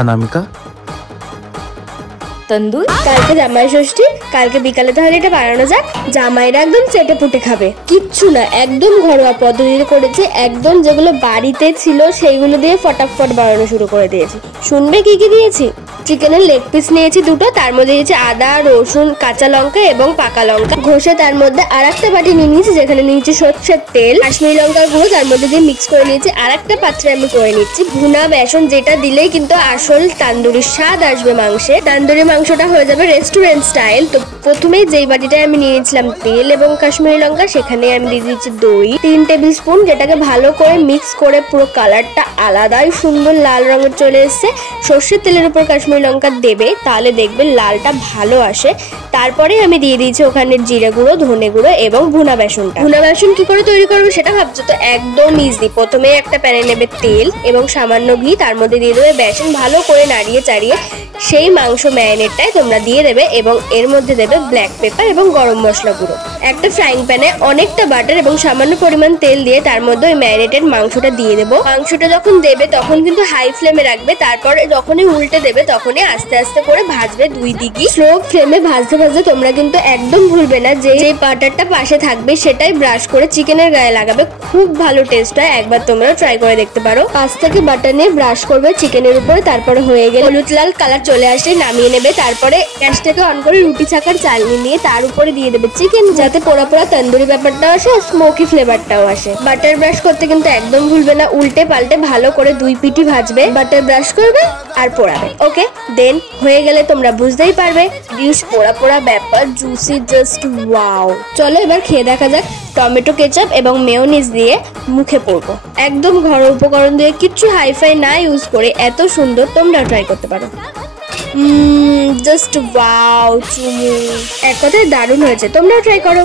अनामिका তন্দুর কালকে জামাই ষষ্ঠী, কালকে বিকালে তাহলে এটা বানানো যাক। জামাইরা একদম চেটে পুটে খাবে, কিচ্ছু না, একদম ঘরোয়া পদ্ধতিতে করেছি, একদম যেগুলো বাড়িতে ছিল সেইগুলো দিয়ে ফটাফট বানানো শুরু করে দিয়েছি। শুনবে কি কি দিয়েছি? চিকেনের লেগ পিস নিয়েছি দুটো, তার মধ্যে দিয়েছি আদা, রসুন, কাঁচা লঙ্কা এবং পাকা লঙ্কা ঘষে। তার মধ্যে আর একটা বাটি নিয়ে নিয়েছি যেখানে নিয়েছি সরষের তেল, কাশ্মীরি লঙ্কার গুঁড়ো, তার মধ্যে দিয়ে মিক্স করে নিয়েছি। আর একটা পাত্রে আমি করে নিচ্ছি ভুনা বেসন, যেটা দিলেই কিন্তু আসল তান্দুরির স্বাদ আসবে মাংসে। তান্দুরি মাংসটা হয়ে যাবে রেস্টুরেন্ট স্টাইল। তো প্রথমেই যেই বাটিটায় আমি নিয়ে নিয়েছিলাম তেল এবং কাশ্মীরি লঙ্কা, সেখানে আমি দিয়ে দিচ্ছি দই 3 টেবিল স্পুন, যেটাকে ভালো করে মিক্স করে পুরো কালারটা আলাদাই সুন্দর লাল রঙের চলে এসছে। সর্ষের তেলের উপর কাশ্মীরি লঙ্কা দেবে, তাহলে দেখবে লালটা ভালো আসে। তারপরে আমি দিয়ে দিয়েছি ওখানে জিরে গুঁড়ো, ধনে গুঁড়ো এবং ভুনা বেসনটা। ভুনা বেসন কি করে তৈরি করবে সেটা ভাবছো তো? একদম ইজি। প্রথমে একটা প্যানে নেবে তেল এবং সামান্য ঘি, তার মধ্যে দিয়ে দেবে বেসন, ভালো করে নাড়িয়ে চাড়িয়ে সেই মাংস ম্যারিনেটটাই তোমরা দিয়ে দেবে এবং এর মধ্যে দেবে ব্ল্যাক পেপার এবং গরম মশলা গুঁড়ো। একটা ফ্রাইং প্যানে অনেকটা বাটার এবং সামান্য পরিমাণ তেল দিয়ে তার মধ্যে ওই ম্যারিনেটেড মাংসটা দিয়ে দেবো। মাংসটা যখন দেবে তখন কিন্তু হাই ফ্লেমে রাখবে, তারপরে যখনই উল্টে দেবে তখনই আস্তে আস্তে করে ভাজবে দুই দিকই। স্লো ফ্লেমে ভাজতে ভাজতে তোমরা কিন্তু একদম ভুলবে না যে বাটারটা পাশে থাকবে সেটাই ব্রাশ করে চিকেনের গায়ে লাগাবে, খুব ভালো টেস্ট হয়। একবার তোমরা ট্রাই করে দেখতে পারো। পাশ থেকে বাটার নিয়ে ব্রাশ করবে চিকেনের উপরে, তারপরে হয়ে গেলে হলুদ লাল কালার চলে আসলে নামিয়ে নেবে। তারপরে গ্যাসটাকে অন করে রুটি ছাকার চালনি নিয়ে তার উপরে দিয়ে দেবে চিকেন, যাতে পোড়া পোড়া তন্দুরি ব্যাপারটাও আসে আর স্মোকি ফ্লেভারটাও আসে। বাটার ব্রাশ করতে কিন্তু একদম ভুলবে না, উল্টে পাল্টে ভালো করে দুই পিঠই ভাজবে, বাটার ব্রাশ করবে আর পোড়াবে। ওকে, দেন হয়ে গেলে তোমরা বুঝতেই পারবে ডিশ পোড়া পোড়া ব্যাপার, জুসি, জাস্ট ওয়াও। চলো এবার খেয়ে দেখা যাক। টমেটো কেচাপ এবং মেয়োনিজ দিয়ে মুখে পড়বো, একদম ঘরোয়া উপকরণ দিয়ে, কিচ্ছু হাইফাই না ইউজ করে এত সুন্দর। তোমরা ট্রাই করতে পারো। জাস্ট ওয়াও, চুমু, এক কথায় দারুণ হয়েছে। তোমরাও ট্রাই করো।